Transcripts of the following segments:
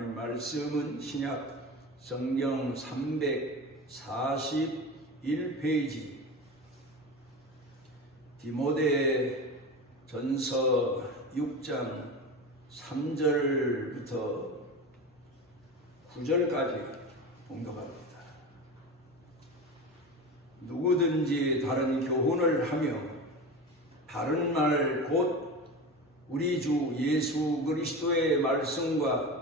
하나님 말씀은 신약 성경 341페이지 디모데 전서 6장 3절부터 9절까지 봉독합니다. 누구든지 다른 교훈을 하며 다른 말 곧 우리 주 예수 그리스도의 말씀과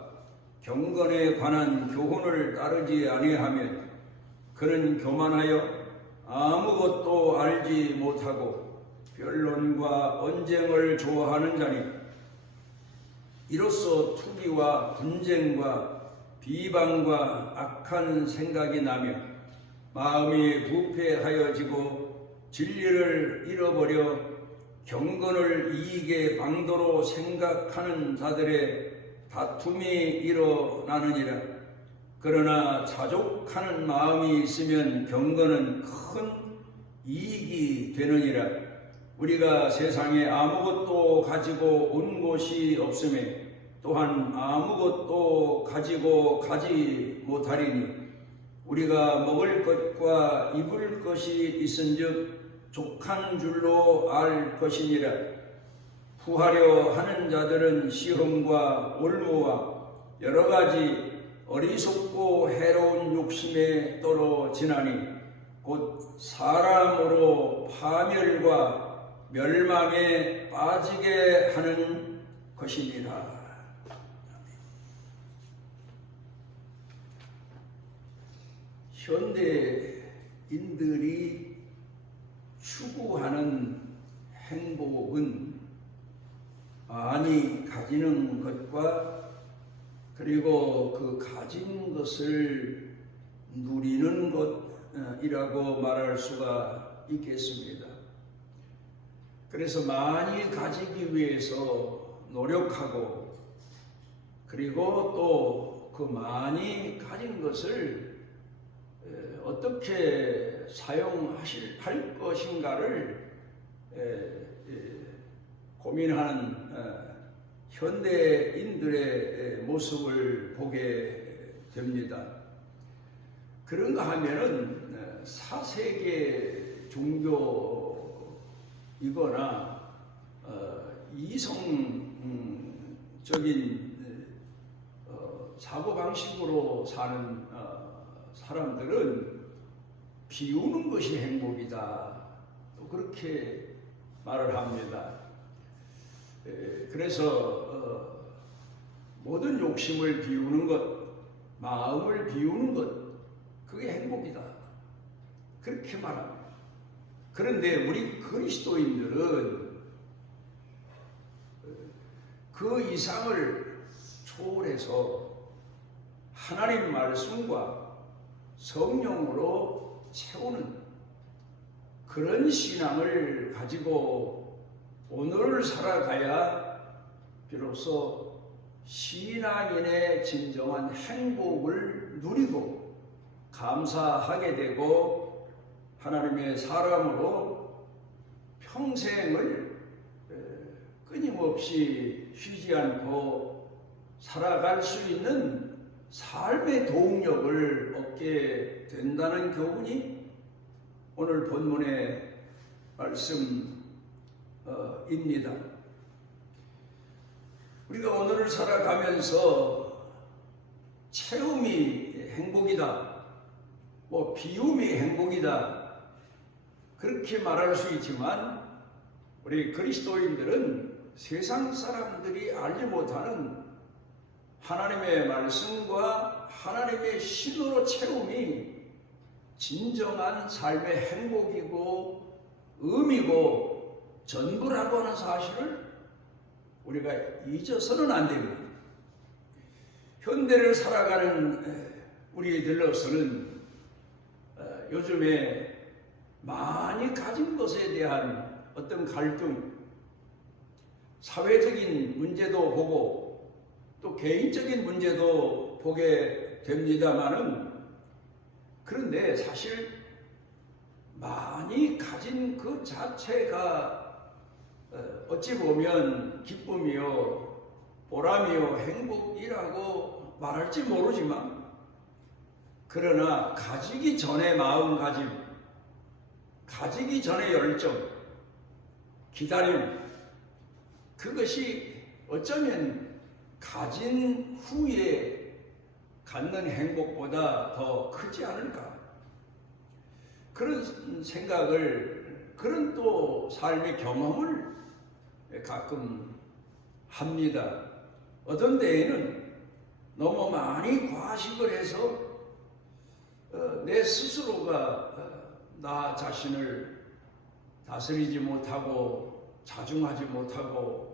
경건에 관한 교훈을 따르지 아니하면 그는 교만하여 아무것도 알지 못하고 변론과 언쟁을 좋아하는 자니 이로써 투기와 분쟁과 비방과 악한 생각이 나며 마음이 부패하여지고 진리를 잃어버려 경건을 이익의 방도로 생각하는 자들의 다툼이 일어나느니라. 그러나 자족하는 마음이 있으면 경건은 큰 이익이 되느니라. 우리가 세상에 아무것도 가지고 온 것이 없음에 또한 아무것도 가지고 가지 못하리니 우리가 먹을 것과 입을 것이 있은즉 족한 줄로 알 것이니라. 부하려 하는 자들은 시험과 올무와 여러 가지 어리석고 해로운 욕심에 떨어지나니 곧 사람으로 파멸과 멸망에 빠지게 하는 것이니라. 현대인들이 추구하는 행복은 많이 가지는 것과 그리고 그 가진 것을 누리는 것이라고 말할 수가 있겠습니다. 그래서 많이 가지기 위해서 노력하고 그리고 또 그 많이 가진 것을 어떻게 사용할 것인가를 고민하는 현대인들의 모습을 보게 됩니다. 그런가 하면은 사세계 종교이거나 이성적인 사고방식으로 사는 사람들은 비우는 것이 행복이다. 또 그렇게 말을 합니다. 그래서 모든 욕심을 비우는 것, 마음을 비우는 것, 그게 행복이다. 그렇게 말합니다. 그런데 우리 그리스도인들은 그 이상을 초월해서 하나님 말씀과 성령으로 채우는 그런 신앙을 가지고 오늘을 살아가야 비로소 신앙인의 진정한 행복을 누리고 감사하게 되고 하나님의 사람으로 평생을 끊임없이 쉬지 않고 살아갈 수 있는 삶의 동력을 얻게 된다는 교훈이 오늘 본문의 말씀입니다. 우리가 오늘을 살아가면서 채움이 행복이다, 비움이 행복이다, 그렇게 말할 수 있지만 우리 그리스도인들은 세상 사람들이 알지 못하는 하나님의 말씀과 하나님의 신으로 채움이 진정한 삶의 행복이고 의미고 전부라고 하는 사실을 우리가 잊어서는 안 됩니다. 현대를 살아가는 우리들로서는 요즘에 많이 가진 것에 대한 어떤 갈등, 사회적인 문제도 보고 또 개인적인 문제도 보게 됩니다마는 그런데 사실 많이 가진 그 자체가 어찌 보면 기쁨이요, 보람이요, 행복이라고 말할지 모르지만, 그러나 가지기 전에 마음가짐, 가지기 전에 열정, 기다림, 그것이 어쩌면 가진 후에 갖는 행복보다 더 크지 않을까. 그런 생각을, 그런 또 삶의 경험을 가끔 합니다. 어떤 때에는 너무 많이 과식을 해서 내 스스로가 나 자신을 다스리지 못하고 자중하지 못하고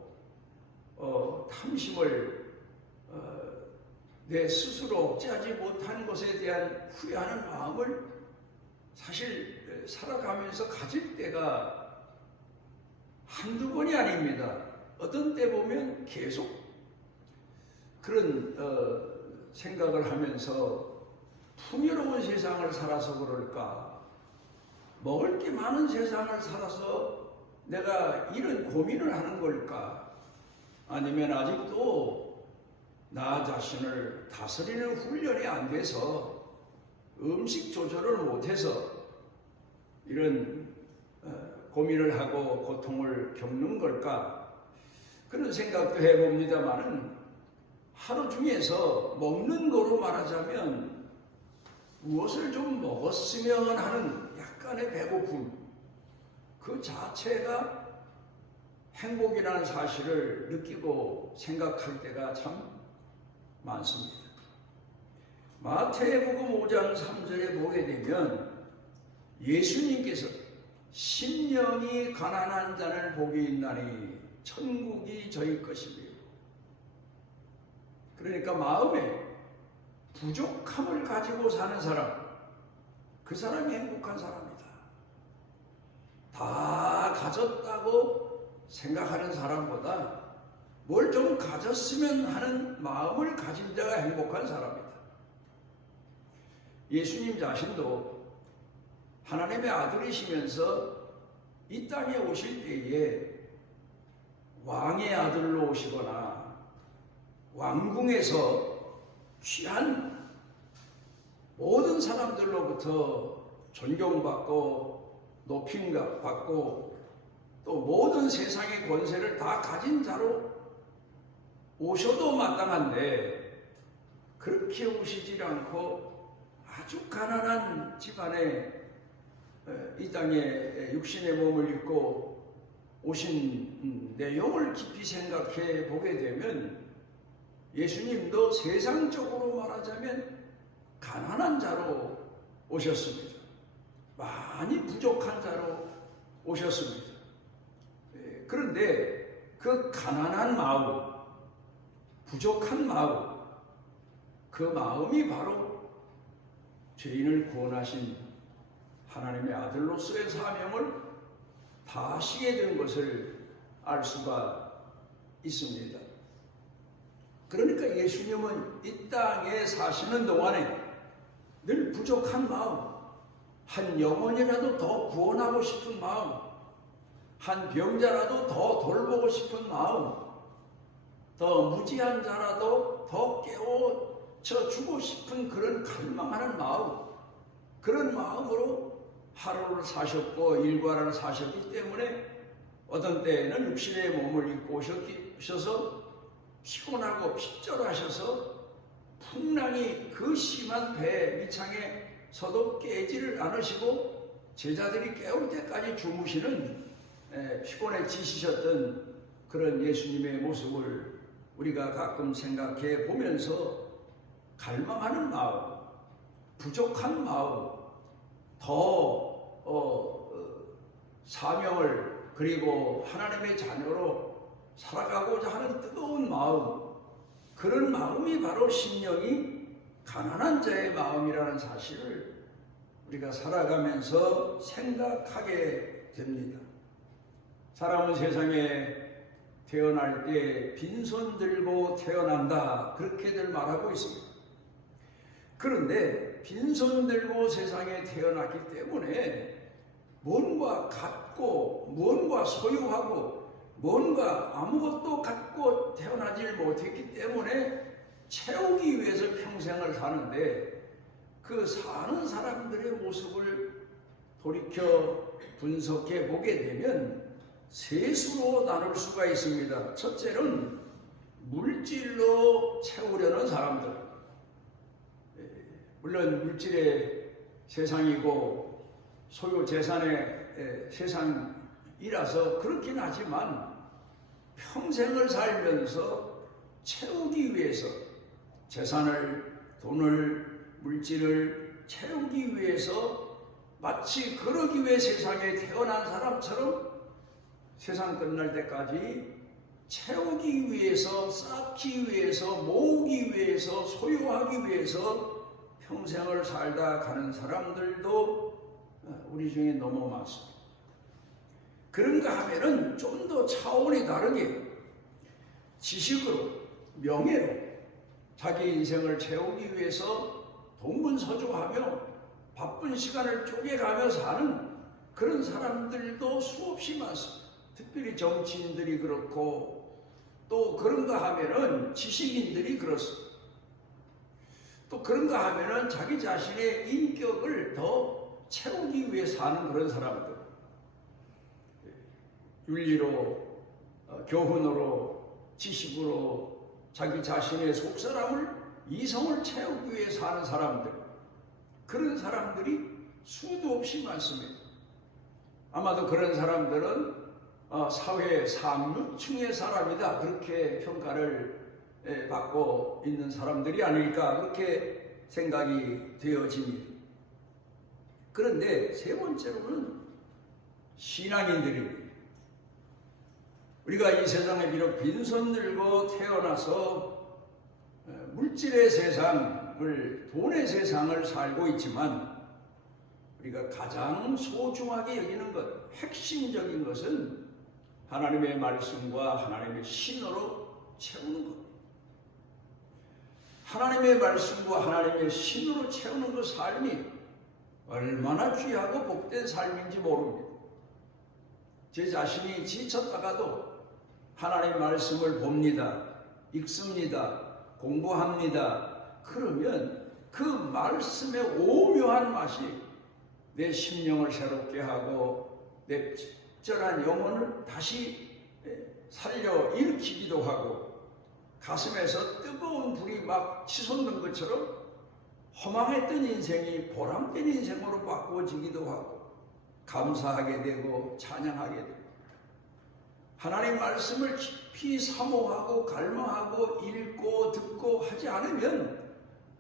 탐심을 내 스스로 억제하지 못한 것에 대한 후회하는 마음을 사실 살아가면서 가질 때가 한두 번이 아닙니다. 어떤 때 보면 계속 그런 생각을 하면서 풍요로운 세상을 살아서 그럴까, 먹을 게 많은 세상을 살아서 내가 이런 고민을 하는 걸까, 아니면 아직도 나 자신을 다스리는 훈련이 안 돼서 음식 조절을 못해서 이런 고민을 하고 고통을 겪는 걸까, 그런 생각도 해봅니다만은, 하루 중에서 먹는 거로 말하자면 무엇을 좀 먹었으면 하는 약간의 배고픔, 그 자체가 행복이라는 사실을 느끼고 생각할 때가 참 많습니다. 마태복음 5장 3절에 보게 되면 예수님께서 심령이 가난한 자는 복이 있나니 천국이 저희 것이며, 그러니까 마음에 부족함을 가지고 사는 사람, 그 사람이 행복한 사람이다. 다 가졌다고 생각하는 사람보다 뭘 좀 가졌으면 하는 마음을 가진 자가 행복한 사람이다. 예수님 자신도 하나님의 아들이시면서 이 땅에 오실 때에 왕의 아들로 오시거나 왕궁에서 귀한 모든 사람들로부터 존경받고 높임받고 또 모든 세상의 권세를 다 가진 자로 오셔도 마땅한데, 그렇게 오시질 않고 아주 가난한 집안에 이 땅에 육신의 몸을 입고 오신 내용을 깊이 생각해 보게 되면 예수님도 세상적으로 말하자면 가난한 자로 오셨습니다. 많이 부족한 자로 오셨습니다. 그런데 그 가난한 마음, 부족한 마음, 그 마음이 바로 죄인을 구원하신 하나님의 아들로서의 사명을 다하시게 된 것을 알 수가 있습니다. 그러니까 예수님은 이 땅에 사시는 동안에 늘 부족한 마음, 한 영혼이라도 더 구원하고 싶은 마음, 한 병자라도 더 돌보고 싶은 마음, 더 무지한 자라도 더 깨워쳐 주고 싶은 그런 갈망하는 마음, 그런 마음으로 하루를 사셨고 일과를 사셨기 때문에 어떤 때에는 육신의 몸을 입고 오셔서 피곤하고 핍절하셔서 풍랑이 그 심한 배 밑창에서도 깨지를 않으시고 제자들이 깨울 때까지 주무시는 피곤에 지치셨던 그런 예수님의 모습을 우리가 가끔 생각해 보면서 갈망하는 마음, 부족한 마음, 더 사명을 그리고 하나님의 자녀로 살아가고자 하는 뜨거운 마음, 그런 마음이 바로 심령이 가난한 자의 마음이라는 사실을 우리가 살아가면서 생각하게 됩니다. 사람은 세상에 태어날 때 빈손 들고 태어난다, 그렇게들 말하고 있습니다. 그런데 빈손 들고 세상에 태어났기 때문에 뭔가 갖고, 뭔가 소유하고, 뭔가 아무것도 갖고 태어나질 못했기 때문에 채우기 위해서 평생을 사는데 그 사는 사람들의 모습을 돌이켜 분석해 보게 되면 세 수로 나눌 수가 있습니다. 첫째는 물질로 채우려는 사람들. 물론 물질의 세상이고 소유 재산의 세상이라서 그렇긴 하지만 평생을 살면서 채우기 위해서 재산을, 돈을, 물질을 채우기 위해서 마치 그러기 위해 세상에 태어난 사람처럼 세상 끝날 때까지 채우기 위해서, 쌓기 위해서, 모으기 위해서, 소유하기 위해서 평생을 살다 가는 사람들도 우리 중에 너무 많습니다. 그런가 하면은 좀 더 차원이 다르게 지식으로, 명예로 자기 인생을 채우기 위해서 동분서주하며 바쁜 시간을 쪼개가며 사는 그런 사람들도 수없이 많습니다. 특별히 정치인들이 그렇고 또 그런가 하면은 지식인들이 그렇습니다. 또 그런가 하면은 자기 자신의 인격을 더 채우기 위해 사는 그런 사람들. 윤리로, 교훈으로, 지식으로 자기 자신의 속사람을, 이성을 채우기 위해 사는 사람들. 그런 사람들이 수도 없이 많습니다. 아마도 그런 사람들은 사회 상류층의 사람이다, 그렇게 평가를 받고 있는 사람들이 아닐까, 그렇게 생각이 되어집니다. 그런데 세 번째로는 신앙인들입니다. 우리가 이 세상에 비록 빈손 들고 태어나서 물질의 세상을, 돈의 세상을 살고 있지만 우리가 가장 소중하게 여기는 것, 핵심적인 것은 하나님의 말씀과 하나님의 신으로 채우는 것. 하나님의 말씀과 하나님의 신으로 채우는 그 삶이 얼마나 귀하고 복된 삶인지 모릅니다. 제 자신이 지쳤다가도 하나님 말씀을 봅니다, 읽습니다, 공부합니다. 그러면 그 말씀의 오묘한 맛이 내 심령을 새롭게 하고 내 적절한 영혼을 다시 살려 일으키기도 하고 가슴에서 뜨거운 불이 막 치솟는 것처럼 허망했던 인생이 보람된 인생으로 바꾸어지기도 하고 감사하게 되고 찬양하게 되고 하나님 말씀을 깊이 사모하고 갈망하고 읽고 듣고 하지 않으면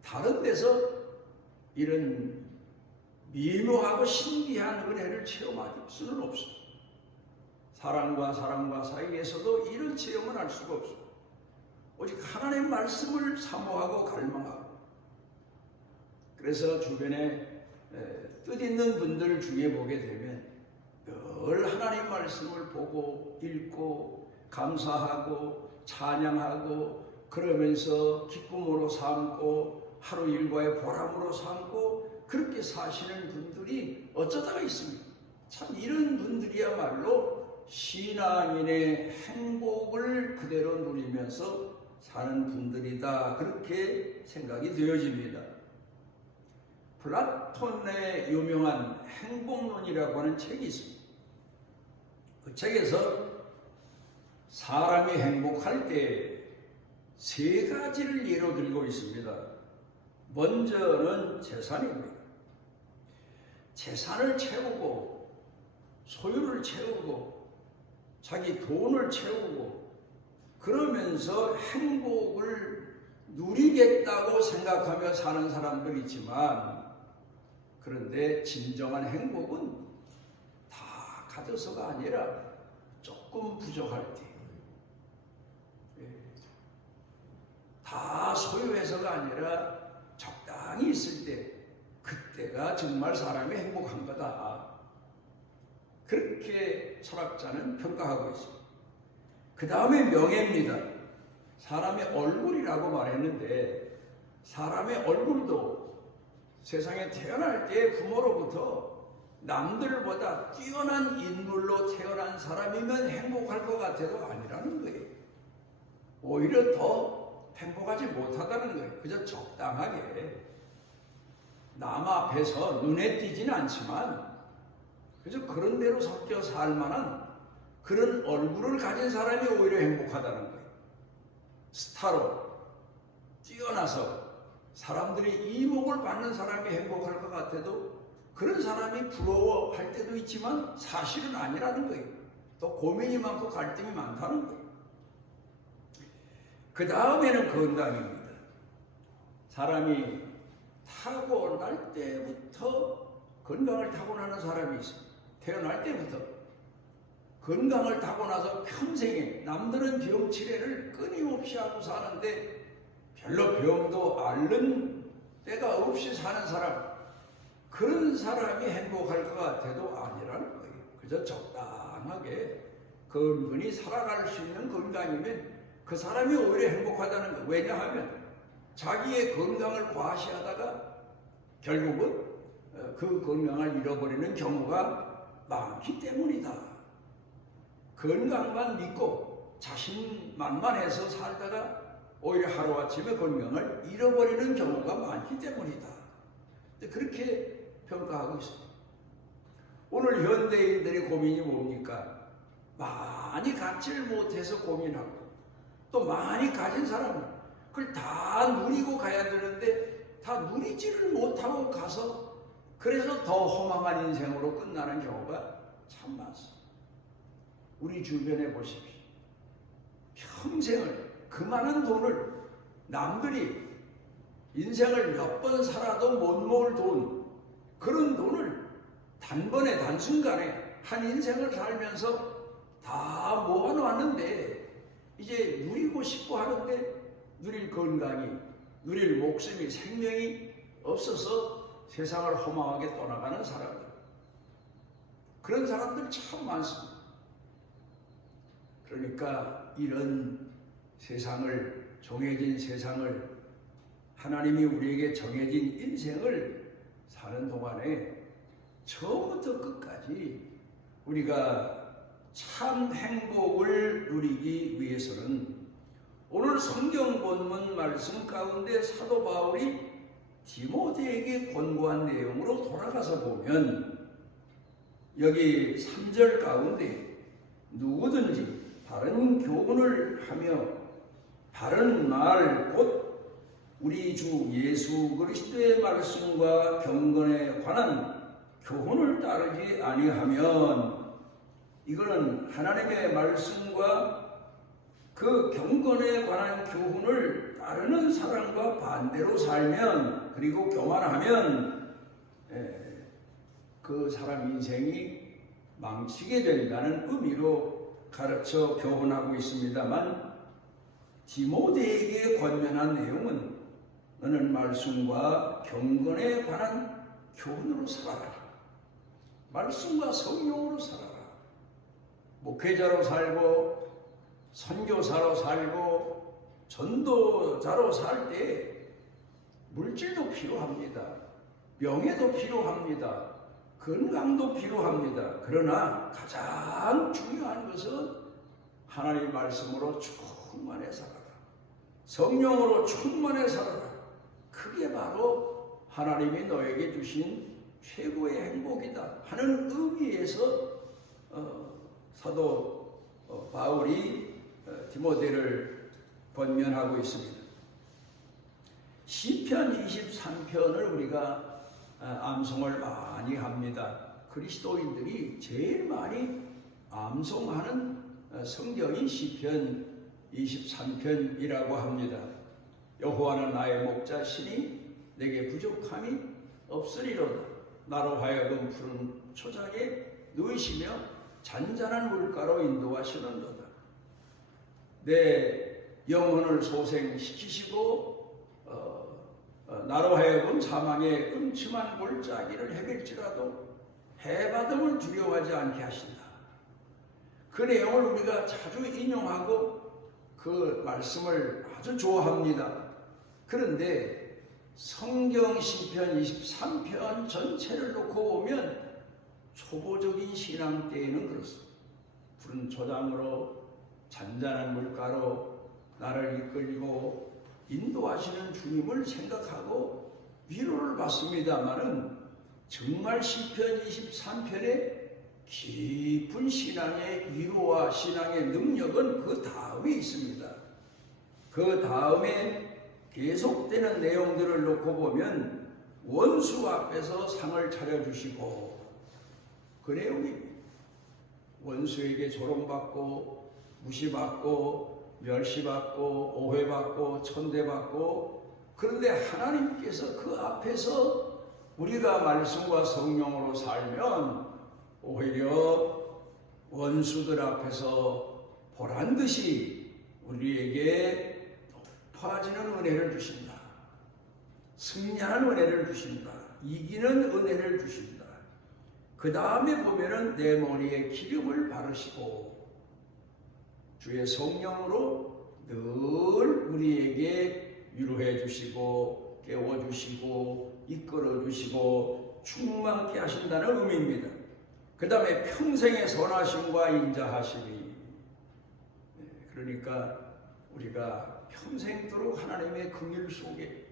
다른 데서 이런 미묘하고 신비한 은혜를 체험할 수는 없습니다. 사람과 사람과 사이에서도 이런 체험을 할 수가 없습니다. 오직 하나님 말씀을 사모하고 갈망하고, 그래서 주변에 뜻있는 분들 중에 보게 되면 늘 하나님 말씀을 보고 읽고 감사하고 찬양하고 그러면서 기쁨으로 삼고 하루 일과의 보람으로 삼고 그렇게 사시는 분들이 어쩌다가 있습니다. 참 이런 분들이야말로 신앙인의 행복을 그대로 누리면서 사는 분들이다, 그렇게 생각이 되어집니다. 플라톤의 유명한 행복론이라고 하는 책이 있습니다. 그 책에서 사람이 행복할 때 세 가지를 예로 들고 있습니다. 먼저는 재산입니다. 재산을 채우고 소유를 채우고 자기 돈을 채우고 그러면서 행복을 누리겠다고 생각하며 사는 사람들이 있지만, 그런데 진정한 행복은 다 가져서가 아니라 조금 부족할 때, 다 소유해서가 아니라 적당히 있을 때, 그때가 정말 사람이 행복한 거다, 그렇게 철학자는 평가하고 있습니다. 그 다음에 명예입니다. 사람의 얼굴이라고 말했는데 사람의 얼굴도 세상에 태어날 때 부모로부터 남들보다 뛰어난 인물로 태어난 사람이면 행복할 것 같아도 아니라는 거예요. 오히려 더 행복하지 못하다는 거예요. 그저 적당하게 남 앞에서 눈에 띄지는 않지만 그저 그런 대로 섞여 살 만한 그런 얼굴을 가진 사람이 오히려 행복하다는 거예요. 스타로 뛰어나서 사람들이 이목을 받는 사람이 행복할 것 같아도 그런 사람이 부러워할 때도 있지만 사실은 아니라는 거예요. 또 고민이 많고 갈등이 많다는 거예요. 그 다음에는 건강입니다. 사람이 타고날 때부터 건강을 타고나는 사람이 있어요. 태어날 때부터 건강을 타고나서 평생에 남들은 병치레를 끊임없이 하고 사는데 별로 병도 앓는 때가 없이 사는 사람, 그런 사람이 행복할 것 같아도 아니라는 거예요. 그저 적당하게 건강히 살아갈 수 있는 건강이면 그 사람이 오히려 행복하다는 거예요. 왜냐하면 자기의 건강을 과시하다가 결국은 그 건강을 잃어버리는 경우가 많기 때문이다. 건강만 믿고 자신만만해서 살다가 오히려 하루아침에 건강을 잃어버리는 경우가 많기 때문이다. 그렇게 평가하고 있습니다. 오늘 현대인들의 고민이 뭡니까? 많이 갖지를 못해서 고민하고 또 많이 가진 사람은 그걸 다 누리고 가야 되는데 다 누리지를 못하고 가서 그래서 더 허망한 인생으로 끝나는 경우가 참 많습니다. 우리 주변에 보십시오. 평생을 그 많은 돈을 남들이 인생을 몇 번 살아도 못 모을 돈, 그런 돈을 단번에 단순간에 한 인생을 살면서 다 모아놓았는데 이제 누리고 싶고 하는데 누릴 건강이, 누릴 목숨이, 생명이 없어서 세상을 허망하게 떠나가는 사람들, 그런 사람들 참 많습니다. 그러니까 이런 세상을, 정해진 세상을, 하나님이 우리에게 정해진 인생을 사는 동안에 처음부터 끝까지 우리가 참 행복을 누리기 위해서는 오늘 성경 본문 말씀 가운데 사도 바울이 디모데에게 권고한 내용으로 돌아가서 보면 여기 3절 가운데 누구든지 바른 교훈을 하며 바른 말 곧 우리 주 예수 그리스도의 말씀과 경건에 관한 교훈을 따르지 아니하면, 이거는 하나님의 말씀과 그 경건에 관한 교훈을 따르는 사람과 반대로 살면, 그리고 교만하면 그 사람 인생이 망치게 된다는 의미로 가르쳐 교훈하고 있습니다만, 디모데에게 권면한 내용은 너는 말씀과 경건에 관한 교훈으로 살아라. 말씀과 성령으로 살아라. 목회자로 살고 선교사로 살고 전도자로 살 때 물질도 필요합니다. 명예도 필요합니다. 건강도 필요합니다. 그러나 가장 중요한 것은 하나님의 말씀으로 충만해 살아라. 성령으로 충만해 살아라. 그게 바로 하나님이 너에게 주신 최고의 행복이다 하는 의미에서 사도 바울이 디모데를 권면하고 있습니다. 시편 23편을 우리가 암송을 많이 합니다. 그리스도인들이 제일 많이 암송하는 성경이 시편 23편이라고 합니다. 여호와는 나의 목자시니 내게 부족함이 없으리로다. 나로 하여금 푸른 초장에 누이시며 잔잔한 물가로 인도하시는도다. 내 영혼을 소생시키시고 나로 하여금 사망의 음침한 골짜기를 헤맬지라도 해바듬을 두려워하지 않게 하신다. 그 내용을 우리가 자주 인용하고 그 말씀을 아주 좋아합니다. 그런데 성경 시편 23편 전체를 놓고 보면 초보적인 신앙 때에는 그렇습니다. 푸른 초장으로 잔잔한 물가로 나를 이끌고 인도하시는 주님을 생각하고 위로를 받습니다마는 정말 시편 23편에 깊은 신앙의 위로와 신앙의 능력은 그 다음에 있습니다. 그 다음에 계속되는 내용들을 놓고 보면 원수 앞에서 상을 차려주시고 그 내용입니다. 원수에게 조롱받고 무시받고 멸시받고 오해받고 천대받고, 그런데 하나님께서 그 앞에서 우리가 말씀과 성령으로 살면 오히려 원수들 앞에서 보란듯이 우리에게 높아지는 은혜를 주신다. 승리하는 은혜를 주신다. 이기는 은혜를 주신다. 그 다음에 보면은 내 머리에 기름을 바르시고 주의 성령으로 늘 우리에게 위로해 주시고 깨워주시고 이끌어주시고 충만케 하신다는 의미입니다. 그 다음에 평생의 선하심과 인자하심이, 그러니까 우리가 평생도록 하나님의 긍휼 속에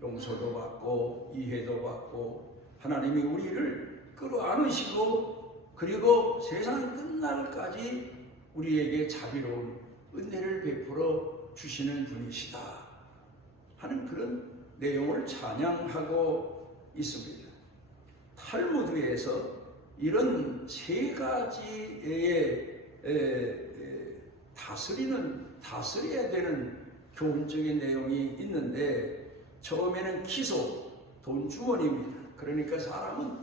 용서도 받고 이해도 받고 하나님이 우리를 끌어안으시고 그리고 세상 끝날까지 우리에게 자비로운 은혜를 베풀어 주시는 분이시다 하는 그런 내용을 찬양하고 있습니다. 탈무드에서 이런 세 가지의 다스려야 되는 교훈적인 내용이 있는데, 처음에는 기소, 돈주머니입니다. 그러니까 사람은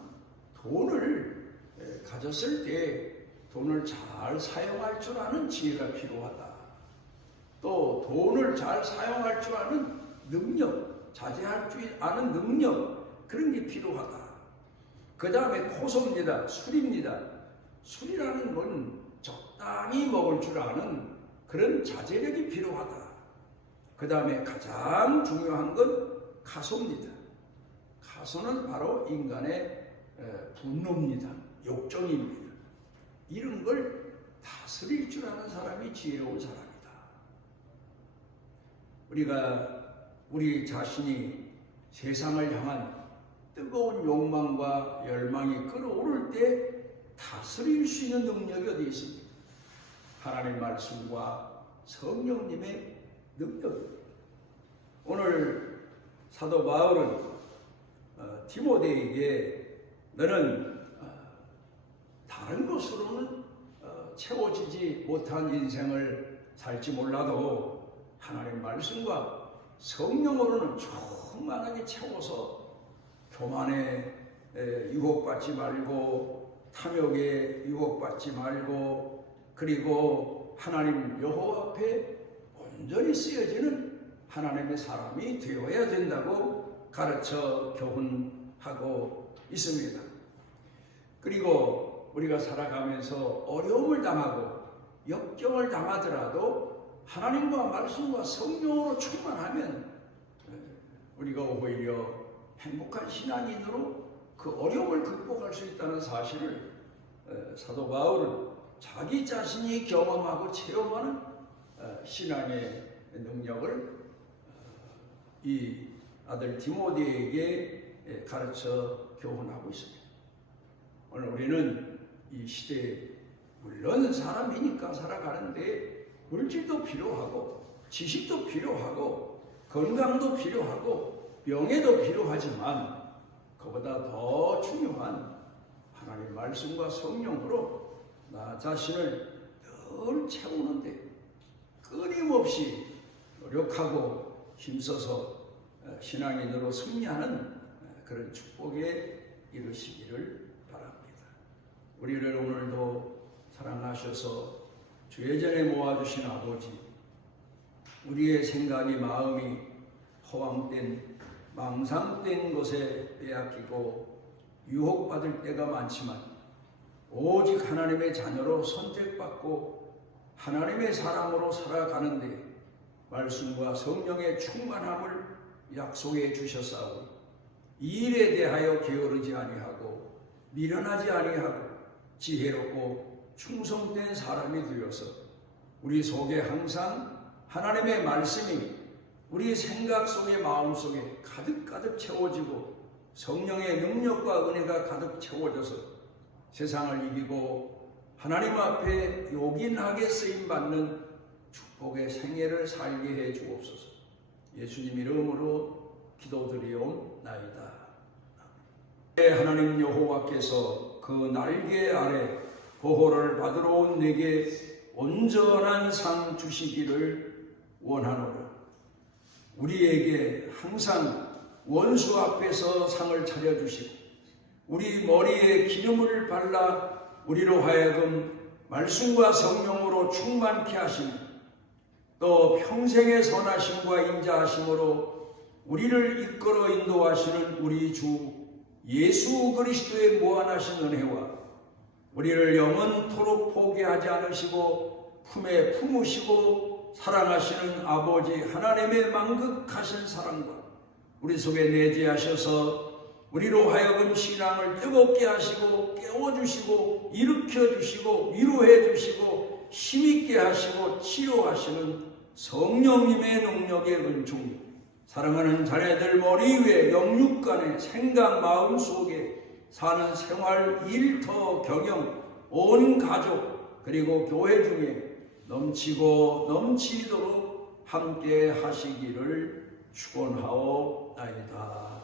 돈을 가졌을 때 돈을 잘 사용할 줄 아는 지혜가 필요하다. 또 돈을 잘 사용할 줄 아는 능력, 자제할 줄 아는 능력, 그런 게 필요하다. 그 다음에 코소입니다. 술입니다. 술이라는 건 적당히 먹을 줄 아는 그런 자제력이 필요하다. 그 다음에 가장 중요한 건 가소입니다. 가소는 바로 인간의 분노입니다. 욕정입니다. 이런 걸 다스릴 줄 아는 사람이 지혜로운 사람이다. 우리가 우리 자신이 세상을 향한 뜨거운 욕망과 열망이 끌어오를 때 다스릴 수 있는 능력이 어디 있습니까? 하나님 말씀과 성령님의 능력입니다. 오늘 사도 바울은 디모데에게 너는 다른 것으로는 채워지지 못한 인생을 살지 몰라도 하나님 말씀과 성령으로는 충만하게 채워서 교만에 유혹받지 말고 탐욕에 유혹받지 말고 그리고 하나님 여호와 앞에 온전히 쓰여지는 하나님의 사람이 되어야 된다고 가르쳐 교훈하고 있습니다. 그리고 우리가 살아가면서 어려움을 당하고 역경을 당하더라도 하나님과 말씀과 성령으로 충만하면 우리가 오히려 행복한 신앙인으로 그 어려움을 극복할 수 있다는 사실을 사도 바울은 자기 자신이 경험하고 체험하는 신앙의 능력을 이 아들 디모데에게 가르쳐 교훈하고 있습니다. 오늘 우리는 이 시대에 물론 사람이니까 살아가는데 물질도 필요하고 지식도 필요하고 건강도 필요하고 명예도 필요하지만 그보다 더 중요한 하나님의 말씀과 성령으로 나 자신을 늘 채우는데 끊임없이 노력하고 힘써서 신앙인으로 승리하는 그런 축복에 이르시기를 바랍니다. 우리를 오늘도 사랑하셔서 주예전에 모아주신 아버지, 우리의 생각이 마음이 허황된 망상된 것에 빼앗기고 유혹받을 때가 많지만 오직 하나님의 자녀로 선택받고 하나님의 사람으로 살아가는데 말씀과 성령의 충만함을 약속해 주셨사오니 이 일에 대하여 게으르지 아니하고 미련하지 아니하고 지혜롭고 충성된 사람이 되어서 우리 속에 항상 하나님의 말씀이 우리 생각 속에 마음 속에 가득가득 채워지고 성령의 능력과 은혜가 가득 채워져서 세상을 이기고 하나님 앞에 요긴하게 쓰임받는 축복의 생애를 살게 해 주옵소서. 예수님 이름으로 기도드리옵나이다. 하나님 여호와께서 그 날개 아래 보호를 받으러 온 내게 온전한 상 주시기를 원하노라. 우리에게 항상 원수 앞에서 상을 차려주시고 우리 머리에 기름을 발라 우리로 하여금 말씀과 성령으로 충만케 하시니 또 평생의 선하심과 인자하심으로 우리를 이끌어 인도하시는 우리 주 예수 그리스도의 무한하신 은혜와 우리를 영원토록 포기하지 않으시고 품에 품으시고 사랑하시는 아버지 하나님의 만극하신 사랑과 우리 속에 내재하셔서 우리로 하여금 신앙을 뜨겁게 하시고 깨워주시고 일으켜주시고 위로해주시고 힘있게 하시고 치료하시는 성령님의 능력의 은총이 사랑하는 자녀들 머리 위에 영육간에 생각 마음 속에 사는 생활 일터 경영 온 가족 그리고 교회 중에 넘치고 넘치도록 함께 하시기를 축원하옵나이다.